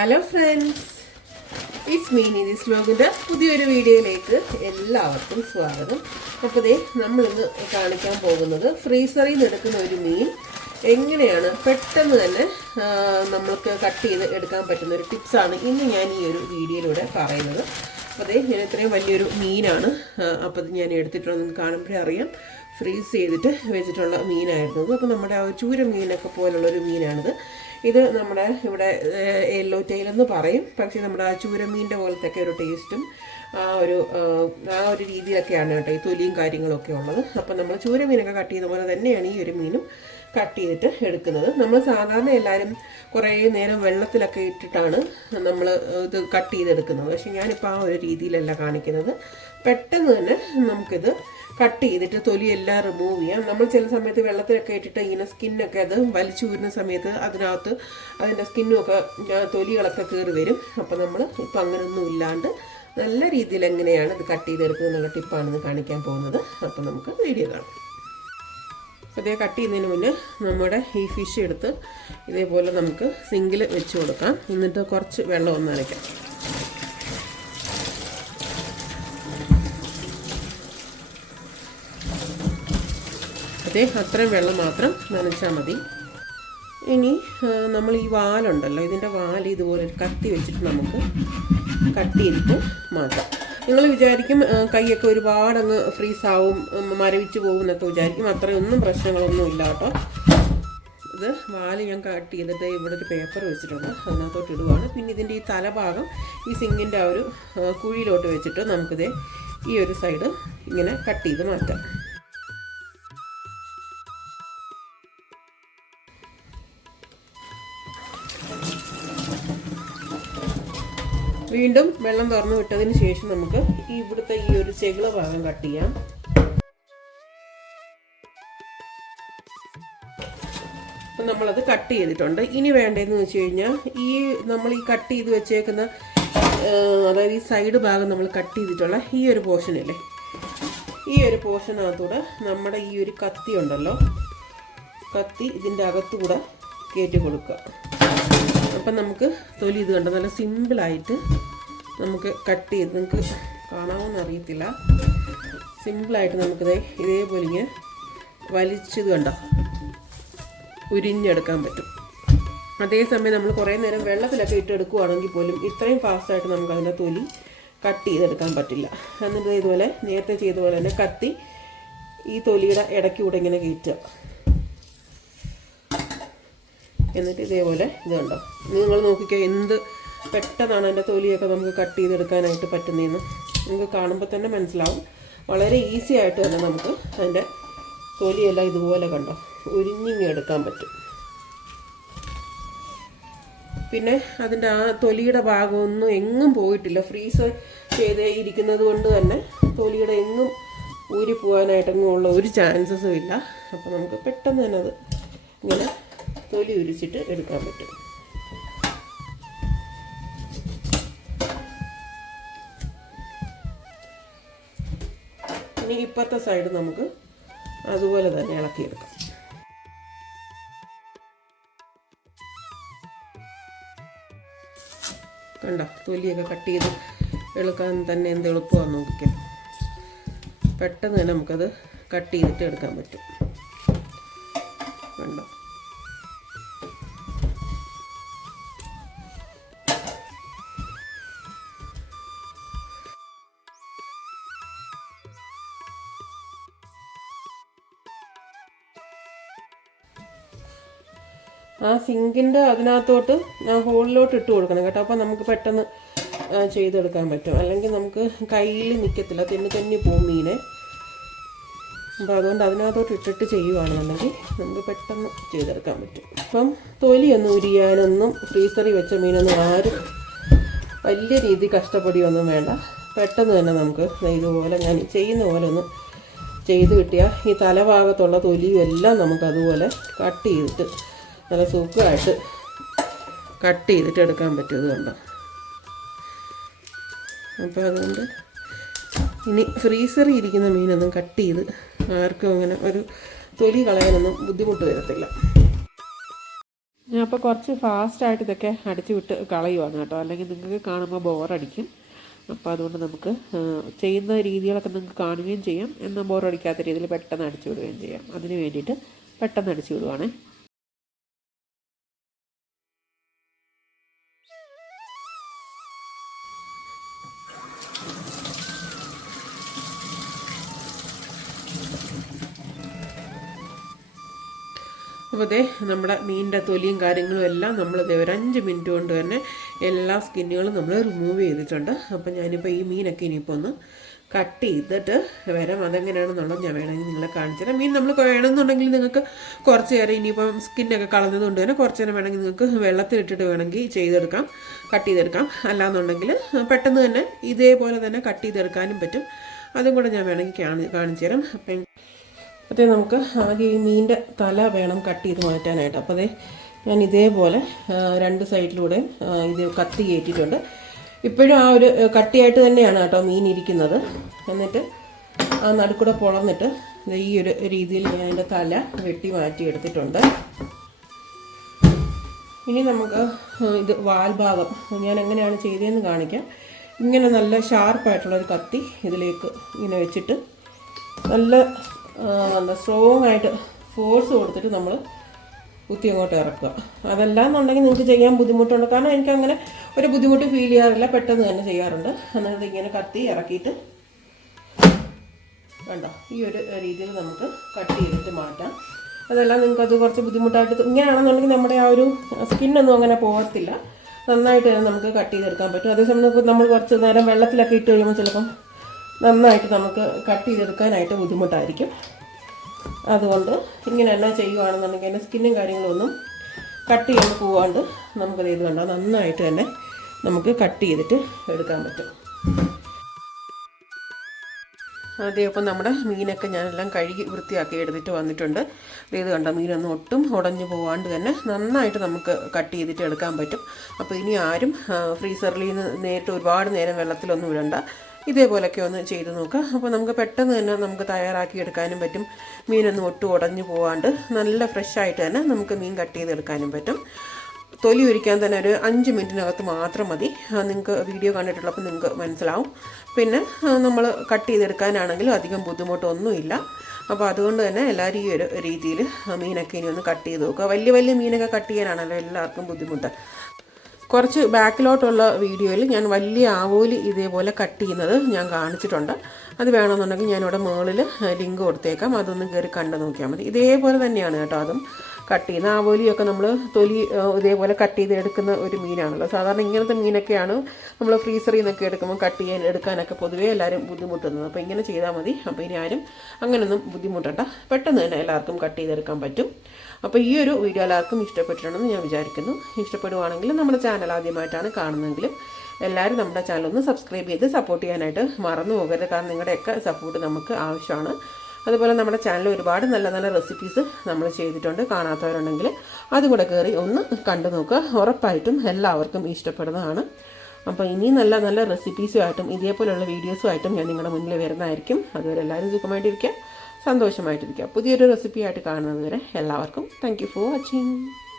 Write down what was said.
Hello friends it's me this വ്ലോഗിന്റെ പുതിയൊരു വീഡിയോയിലേക്ക് എല്ലാവർക്കും സ്വാഗതം. അപ്പോൾ ദേ നമ്മളിന്ന് കാണിക്കാൻ പോകുന്നത് ഫ്രീസറിൽ നിന്ന് എടുക്കുന്ന ഒരു മീൻ. എങ്ങനെയാണ് പെട്ടെന്ന് തന്നെ നമ്മൾക്ക് കട്ട് ചെയ്ത് എടുക്കാൻ പറ്റുന്ന ഒരു ടിപ്സാണ് ഇന്ന് ഞാൻ ഈ ഒരു വീഡിയോയിലൂടെ പറയുന്നത്. അപ്പോൾ ദേ ഞാൻ ഇത്രയും വലിയൊരു മീനാണ്. അപ്പോൾ ഞാൻ എടുത്തിട്ടുള്ളത് കാണുമ്പോഴേ അറിയാം. ഫ്രീസ് ചെയ്തിട്ട് വെച്ചിട്ടുള്ള മീനായിരുന്നു. അപ്പോൾ നമ്മുടെ ആ ചൂര മീനൊക്കെ പോലുള്ളൊരു മീനാണിത്. ഇത് നമ്മുടെ ഇവിടെ യെല്ലോ ടൈൽ എന്ന് പറയും. പക്ഷേ നമ്മുടെ ചൂരമീന്റെ പോലത്തെയൊക്കെ ഒരു ടേസ്റ്റും ആ ഒരു ആ ഒരു രീതിയിലൊക്കെയാണ് കേട്ടോ ഈ തൊലിയും കാര്യങ്ങളൊക്കെ ഉള്ളത്. അപ്പം നമ്മൾ ചൂരമീനൊക്കെ കട്ട് ചെയ്യുന്ന പോലെ തന്നെയാണ് ഈ ഒരു മീനും കട്ട് ചെയ്തിട്ട് എടുക്കുന്നത്. നമ്മൾ സാധാരണ എല്ലാവരും കുറേ നേരം വെള്ളത്തിലൊക്കെ ഇട്ടിട്ടാണ് നമ്മൾ ഇത് കട്ട് ചെയ്തെടുക്കുന്നത്. പക്ഷേ ഞാനിപ്പോൾ ആ ഒരു രീതിയിലല്ല കാണിക്കുന്നത്. പെട്ടെന്ന് തന്നെ നമുക്കിത് കട്ട് ചെയ്തിട്ട് തൊലിയെല്ലാം റിമൂവ് ചെയ്യാം. നമ്മൾ ചില സമയത്ത് വെള്ളത്തിലൊക്കെ ഇട്ടിട്ട് ഇങ്ങനെ സ്കിന്നൊക്കെ അത് വലിച്ചു ഊരുന്ന സമയത്ത് അതിനകത്ത് അതിന്റെ സ്കിന്നുമൊക്കെ തൊലികളൊക്കെ കയറി വരും. അപ്പോൾ നമ്മൾ ഇപ്പം അങ്ങനെയൊന്നും ഇല്ലാണ്ട് നല്ല രീതിയിൽ എങ്ങനെയാണ് ഇത് കട്ട് ചെയ്തെടുക്കുന്നത് എന്നുള്ള ടിപ്പാണെന്ന് കാണിക്കാൻ പോകുന്നത്. അപ്പോൾ നമുക്ക് വീഡിയോ കാണാം. അതേ കട്ട് ചെയ്യുന്നതിന് മുന്നേ നമ്മുടെ ഈ ഫിഷ് എടുത്ത് ഇതേപോലെ നമുക്ക് സിങ്കിൽ വെച്ച് കൊടുക്കാം. എന്നിട്ട് കുറച്ച് വെള്ളം ഒന്ന് നനയ്ക്കാം അതേ അത്രയും വെള്ളം മാത്രം നനച്ചാൽ മതി. ഇനി നമ്മൾ ഈ വാലുണ്ടല്ലോ ഇതിന്റെ വാൽ ഇതുപോലെ കത്തി വെച്ചിട്ട് നമുക്ക് കട്ട് ചെയ്തിട്ട് മാറ്റാം. നിങ്ങൾ വിചാരിക്കും കൈയൊക്കെ ഒരുപാട് അങ്ങ് ഫ്രീസ് ആവും ഉം, മരവിച്ച് പോകും എന്നൊക്കെ വിചാരിക്കും. അത്രയൊന്നും പ്രശ്നങ്ങളൊന്നും ഇല്ല കേട്ടോ. ഇത് വാൽ ഞാൻ കട്ട് ചെയ്തിട്ട് ഇവിടെ ഒരു പേപ്പർ വെച്ചിട്ടുണ്ട് അതിനകത്തോട്ട് ഇടുവാണ്. പിന്നെ ഇതിന്റെ ഈ തലഭാഗം ഈ സിങ്ങിന്റെ ആ ഒരു കുഴിയിലോട്ട് വെച്ചിട്ട് നമുക്കിത് ഈ ഒരു സൈഡ് ഇങ്ങനെ കട്ട് ചെയ്ത് മാറ്റാം. വീണ്ടും വെള്ളം തുറന്നു വിട്ടതിന് ശേഷം നമുക്ക് ഈ ഇവിടുത്തെ ഈ ഒരു ചെകിള ഭാഗം കട്ട് ചെയ്യാം. അപ്പം നമ്മളത് കട്ട് ചെയ്തിട്ടുണ്ട്. ഇനി വേണ്ടതെന്ന് വെച്ച് കഴിഞ്ഞാൽ ഈ നമ്മൾ ഈ കട്ട് ചെയ്ത് വെച്ചേക്കുന്ന അതായത് ഈ സൈഡ് ഭാഗം നമ്മൾ കട്ട് ചെയ്തിട്ടുള്ള ഈ ഒരു പോർഷനില്ലേ ഈ ഒരു പോർഷനകത്തൂടെ നമ്മുടെ ഈ ഒരു കത്തി ഉണ്ടല്ലോ. കത്തി ഇതിന്റെ അകത്തുകൂടെ കയറ്റി കൊടുക്കുക. അപ്പം നമുക്ക് തൊലി ഇത് കണ്ടോ? നല്ല സിമ്പിളായിട്ട് നമുക്ക് കട്ട് ചെയ്ത് നിങ്ങൾക്ക് കാണാമെന്ന് അറിയത്തില്ല. സിമ്പിളായിട്ട് നമുക്കിത് ഇതേപോലെ ഇങ്ങനെ വലിച്ചത് കണ്ട? ഉരിഞ്ഞെടുക്കാൻ പറ്റും. അതേസമയം നമ്മൾ കുറേ നേരം വെള്ളത്തിലൊക്കെ ഇട്ട് എടുക്കുവാണെങ്കിൽ പോലും ഇത്രയും ഫാസ്റ്റായിട്ട് നമുക്ക് അതിന്റെ തൊലി കട്ട് ചെയ്തെടുക്കാൻ പറ്റില്ല. എന്നിട്ട് ഇതുപോലെ നേരത്തെ ചെയ്ത പോലെ തന്നെ കത്തി ഈ തൊലിയുടെ ഇടയ്ക്കൂടെ ഇങ്ങനെ കയറ്റുക. എന്നിട്ട് ഇതേപോലെ ഇത് കണ്ടോ? നിങ്ങൾ നോക്കിക്കോ എന്ത് പെട്ടെന്നാണ് അതിന്റെ തൊലിയൊക്കെ നമുക്ക് കട്ട് ചെയ്തെടുക്കാനായിട്ട് പറ്റുന്നതെന്ന് നമുക്ക് കാണുമ്പോൾ തന്നെ മനസ്സിലാവും. വളരെ ഈസി ആയിട്ട് തന്നെ നമുക്ക് അതിന്റെ തൊലിയെല്ലാം ഇതുപോലെ കണ്ടോ ഉരിഞ്ഞിങ്ങി എടുക്കാൻ പറ്റും. പിന്നെ അതിന്റെ ആ തൊലിയുടെ ഭാഗമൊന്നും എങ്ങും പോയിട്ടില്ല. ഫ്രീസ് ചെയ്ത് ഇരിക്കുന്നത് കൊണ്ട് തന്നെ തൊലിയുടെ എങ്ങും ഊരി പോകാനായിട്ടെങ്ങും ഉള്ള ഒരു ചാൻസസും ഇല്ല. അപ്പോൾ നമുക്ക് പെട്ടെന്ന് തന്നെ അത് ഇങ്ങനെ തൊലി ഉരിച്ചിട്ട് എടുക്കാൻ പറ്റും. ഇനി ഇപ്പുറത്തെ സൈഡ് നമുക്ക് അതുപോലെ തന്നെ ഇളക്കിയെടുക്കാം. കണ്ടോ തൊലിയൊക്കെ കട്ട് ചെയ്ത് എളുക്കാൻ തന്നെ എന്ത് എളുപ്പമാണെന്ന് നോക്കിക്കാം. പെട്ടെന്ന് തന്നെ നമുക്കത് കട്ട് ചെയ്തിട്ട് എടുക്കാൻ പറ്റും. ആ സിങ്കിന്റെ അതിനകത്തോട്ട് ആ ഹോളിലോട്ട് ഇട്ട് കൊടുക്കണം കേട്ടോ. അപ്പോൾ നമുക്ക് പെട്ടെന്ന് ചെയ്തെടുക്കാൻ പറ്റും. അല്ലെങ്കിൽ നമുക്ക് കയ്യിൽ നിൽക്കത്തില്ല തെന്നി തെന്നി പോവും മീനെ. അപ്പോൾ അതുകൊണ്ട് അതിനകത്തോട്ട് ഇട്ടിട്ട് ചെയ്യുവാണെന്നുണ്ടെങ്കിൽ നമുക്ക് പെട്ടെന്ന് ചെയ്തെടുക്കാൻ പറ്റും. അപ്പം തൊലിയൊന്നും ഉരിയാനൊന്നും ഫ്രീസറിൽ വെച്ച മീനൊന്നും ആരും വലിയ രീതി കഷ്ടപ്പെടുകയൊന്നും വേണ്ട. പെട്ടെന്ന് തന്നെ നമുക്ക് ഇതുപോലെ ഞാൻ ചെയ്യുന്ന പോലെ ഒന്ന് ചെയ്ത് കിട്ടിയാൽ ഈ തലഭാഗത്തുള്ള തൊലിയും എല്ലാം നമുക്ക് അതുപോലെ കട്ട് ചെയ്തിട്ട് നല്ല സൂപ്പറായിട്ട് കട്ട് ചെയ്തിട്ട് എടുക്കാൻ പറ്റിയത് ഇത് കണ്ടോ? അപ്പോൾ അതുകൊണ്ട് ഇനി ഫ്രീസറിൽ ഇരിക്കുന്ന മീനൊന്നും കട്ട് ചെയ്ത് ആർക്കും അങ്ങനെ ഒരു തൊലി കളയാനൊന്നും ബുദ്ധിമുട്ട് വരത്തില്ല. ഞാൻ അപ്പോൾ കുറച്ച് ഫാസ്റ്റായിട്ട് ഇതൊക്കെ അടിച്ചു വിട്ട് കളയുവാണ് കേട്ടോ. അല്ലെങ്കിൽ നിങ്ങൾക്ക് കാണുമ്പോൾ ബോറടിക്കും. അപ്പോൾ അതുകൊണ്ട് നമുക്ക് ചെയ്യുന്ന രീതികളൊക്കെ നിങ്ങൾക്ക് കാണുകയും ചെയ്യാം. എന്നാൽ ബോറടിക്കാത്ത രീതിയിൽ പെട്ടെന്ന് അടിച്ചു വിടുകയും ചെയ്യാം. അതിന് വേണ്ടിയിട്ട് പെട്ടെന്ന് അടിച്ചു വിടുവാണേ. അപ്പോൾ അതെ നമ്മുടെ മീനിന്റെ തൊലിയും കാര്യങ്ങളും എല്ലാം നമ്മൾ ദേ ഒരു അഞ്ച് മിനിറ്റ് കൊണ്ട് തന്നെ എല്ലാ സ്കിന്നുകളും നമ്മൾ റിമൂവ് ചെയ്തിട്ടുണ്ട്. അപ്പോൾ ഞാനിപ്പോൾ ഈ മീനൊക്കെ ഇനിയിപ്പോൾ ഒന്ന് കട്ട് ചെയ്തിട്ട് വരാം. അതെങ്ങനെയാണെന്നുള്ളത് ഞാൻ വേണമെങ്കിൽ നിങ്ങളെ കാണിച്ചു തരാം. മീൻ നമ്മൾ വേണമെന്നുണ്ടെങ്കിൽ നിങ്ങൾക്ക് കുറച്ച് നേരം ഇനിയിപ്പം സ്കിന്നൊക്കെ കളഞ്ഞതുകൊണ്ട് തന്നെ കുറച്ച് നേരം വേണമെങ്കിൽ നിങ്ങൾക്ക് വെള്ളത്തിലിട്ടിട്ട് വേണമെങ്കിൽ ചെയ്തെടുക്കാം കട്ട് ചെയ്തെടുക്കാം. അല്ലാന്നുണ്ടെങ്കിൽ പെട്ടെന്ന് തന്നെ ഇതേപോലെ തന്നെ കട്ട് ചെയ്തെടുക്കാനും പറ്റും. അതും കൂടെ ഞാൻ വേണമെങ്കിൽ കാണി കാണിച്ചു തരാം. അപ്പം അതേ നമുക്ക് ആകെ ഈ മീനിന്റെ തല വേണം കട്ട് ചെയ്ത് മാറ്റാനായിട്ട്. അപ്പോൾ അതേ ഞാൻ ഇതേപോലെ രണ്ട് സൈഡിലൂടെ ഇത് കത്തി കയറ്റിയിട്ടുണ്ട് ഇപ്പോഴും ആ ഒരു കട്ടിയായിട്ട് തന്നെയാണ് കേട്ടോ മീൻ ഇരിക്കുന്നത്. എന്നിട്ട് ആ നടുക്കൂടെ പൊളന്നിട്ട് ഈ ഒരു രീതിയിൽ ഞാൻ അതിന്റെ തല വെട്ടി മാറ്റി എടുത്തിട്ടുണ്ട്. ഇനി നമുക്ക് ഇത് വാൽഭാഗം. ഞാൻ എങ്ങനെയാണ് ചെയ്തതെന്ന് കാണിക്കാം. ഇങ്ങനെ നല്ല ഷാർപ്പായിട്ടുള്ളൊരു കത്തി ഇതിലേക്ക് ഇങ്ങനെ വെച്ചിട്ട് നല്ല നല്ല സ്ട്രോങ് ആയിട്ട് ഫോഴ്സ് കൊടുത്തിട്ട് നമ്മൾ കുത്തി അങ്ങോട്ട് ഇറക്കുക. അതല്ലാന്നുണ്ടെങ്കിൽ നിങ്ങൾക്ക് ചെയ്യാൻ ബുദ്ധിമുട്ടുണ്ട്. കാരണം എനിക്ക് അങ്ങനെ ഒരു ബുദ്ധിമുട്ട് ഫീൽ ചെയ്യാറില്ല. പെട്ടെന്ന് തന്നെ ചെയ്യാറുണ്ട്. എന്നിട്ട് ഇങ്ങനെ കത്തി ഇറക്കിയിട്ട് കണ്ടോ? ഈ ഒരു രീതിയിൽ നമുക്ക് കട്ട് ചെയ്തിട്ട് മാറ്റാം. അതെല്ലാം നിങ്ങൾക്കത് കുറച്ച് ബുദ്ധിമുട്ടായിട്ട് ഇങ്ങനെയാണെന്നുണ്ടെങ്കിൽ നമ്മുടെ ആ ഒരു സ്കിന്നൊന്നും അങ്ങനെ പോകത്തില്ല. നന്നായിട്ട് തന്നെ നമുക്ക് കട്ട് ചെയ്തെടുക്കാൻ പറ്റും. അതേസമയം നമ്മൾ കുറച്ച് നേരം വെള്ളത്തിലൊക്കെ ഇട്ട് കഴിയുമ്പോൾ ചിലപ്പം നന്നായിട്ട് നമുക്ക് കട്ട് ചെയ്തെടുക്കാനായിട്ട് ബുദ്ധിമുട്ടായിരിക്കും. അതുകൊണ്ട് ഇങ്ങനെ തന്നെ ചെയ്യുകയാണെന്നുണ്ടെങ്കിൽ അതിന്റെ സ്കിന്നും കാര്യങ്ങളൊന്നും കട്ട് ചെയ്യാൻ പോവാണ്ട് നമുക്കത് ഇത് കണ്ടാൽ നന്നായിട്ട് തന്നെ നമുക്ക് കട്ട് ചെയ്തിട്ട് എടുക്കാൻ പറ്റും. അതെ അപ്പം നമ്മുടെ മീനൊക്കെ ഞാനെല്ലാം കഴുകി വൃത്തിയാക്കി എടുത്തിട്ട് വന്നിട്ടുണ്ട്. ഇത് കണ്ട മീനൊന്നും ഒട്ടും ഉടഞ്ഞു പോവാണ്ട് തന്നെ നന്നായിട്ട് നമുക്ക് കട്ട് ചെയ്തിട്ട് എടുക്കാൻ പറ്റും. അപ്പോൾ ഇനി ആരും ഫ്രീസറിൽ നിന്ന് നേരിട്ട് ഒരുപാട് നേരം വെള്ളത്തിലൊന്നും ഇടണ്ട. ഇതേപോലൊക്കെ ഒന്ന് ചെയ്ത് നോക്കുക അപ്പോൾ നമുക്ക് പെട്ടെന്ന് തന്നെ നമുക്ക് തയ്യാറാക്കി എടുക്കാനും പറ്റും. മീനൊന്നും ഒട്ടും ഉടഞ്ഞു പോവാണ്ട് നല്ല ഫ്രഷ് ആയിട്ട് തന്നെ നമുക്ക് മീൻ കട്ട് ചെയ്തെടുക്കാനും പറ്റും. തൊലി ഒരിക്കാൻ തന്നെ ഒരു അഞ്ച് മിനിറ്റിനകത്ത് മാത്രം മതി. നിങ്ങൾക്ക് വീഡിയോ കണ്ടിട്ടുള്ളപ്പോൾ നിങ്ങൾക്ക് മനസ്സിലാവും. പിന്നെ നമ്മൾ കട്ട് ചെയ്തെടുക്കാനാണെങ്കിലും അധികം ബുദ്ധിമുട്ടൊന്നുമില്ല. അപ്പോൾ അതുകൊണ്ട് തന്നെ എല്ലാവരും ഈ ഒരു രീതിയിൽ മീനൊക്കെ ഇനി ഒന്ന് കട്ട് ചെയ്ത് നോക്കുക. വലിയ വലിയ മീനൊക്കെ കട്ട് ചെയ്യാനാണല്ലോ എല്ലാവർക്കും ബുദ്ധിമുട്ട്. കുറച്ച് ബാക്കിലോട്ടുള്ള വീഡിയോയിൽ ഞാൻ വലിയ ആവോലി ഇതേപോലെ കട്ട് ചെയ്യുന്നത് ഞാൻ കാണിച്ചിട്ടുണ്ട്. അത് വേണമെന്നുണ്ടെങ്കിൽ ഞാനിവിടെ മുകളിൽ ലിങ്ക് കൊടുത്തേക്കാം. അതൊന്ന് കയറി കണ്ടു നോക്കിയാൽ മതി. ഇതേപോലെ തന്നെയാണ് കേട്ടോ അതും. കട്ട് ചെയ്യുന്ന ആവോലിയൊക്കെ നമ്മൾ തൊലി ഇതേപോലെ കട്ട് ചെയ്ത് എടുക്കുന്ന ഒരു മീനാണല്ലോ. സാധാരണ ഇങ്ങനത്തെ മീനൊക്കെയാണ് നമ്മൾ ഫ്രീസറിൽ നിന്നൊക്കെ എടുക്കുമ്പോൾ കട്ട് ചെയ്യാൻ എടുക്കാനൊക്കെ പൊതുവേ എല്ലാവരും ബുദ്ധിമുട്ടുന്നത്. അപ്പോൾ ഇങ്ങനെ ചെയ്താൽ മതി. അപ്പോൾ ഇനി ആരും അങ്ങനെയൊന്നും ബുദ്ധിമുട്ടണ്ട. പെട്ടെന്ന് തന്നെ എല്ലാവർക്കും കട്ട് ചെയ്തെടുക്കാൻ പറ്റും. അപ്പോൾ ഈ ഒരു വീഡിയോ എല്ലാവർക്കും ഇഷ്ടപ്പെട്ടിട്ടുണ്ടെന്ന് ഞാൻ വിചാരിക്കുന്നു. ഇഷ്ടപ്പെടുവാണെങ്കിൽ നമ്മുടെ ചാനൽ ആദ്യമായിട്ടാണ് കാണുന്നതെങ്കിലും എല്ലാവരും നമ്മുടെ ചാനൽ ഒന്ന് സബ്സ്ക്രൈബ് ചെയ്ത് സപ്പോർട്ട് ചെയ്യാനായിട്ട് മറന്നു പോകരുത്. കാരണം നിങ്ങളുടെയൊക്കെ സപ്പോർട്ട് നമുക്ക് ആവശ്യമാണ്. അതുപോലെ നമ്മുടെ ചാനൽ ഒരുപാട് നല്ല നല്ല റെസിപ്പീസ് നമ്മൾ ചെയ്തിട്ടുണ്ട് കാണാത്തവരുണ്ടെങ്കിൽ അതും കൂടെ കയറി ഒന്ന് കണ്ടു നോക്കുക. ഉറപ്പായിട്ടും എല്ലാവർക്കും ഇഷ്ടപ്പെടുന്നതാണ്. അപ്പോൾ ഇനി നല്ല നല്ല റെസിപ്പീസുമായിട്ടും ഇതേപോലെയുള്ള വീഡിയോസുമായിട്ടും ഞാൻ നിങ്ങളുടെ മുന്നിൽ വരുന്നതായിരിക്കും. അതുവരെ എല്ലാവരും സുഖമായിട്ടിരിക്കുക സന്തോഷമായിട്ടിരിക്കുക. പുതിയൊരു റെസിപ്പിയായിട്ട് കാണുന്നത് വരെ എല്ലാവർക്കും താങ്ക് ഫോർ വാച്ചിങ്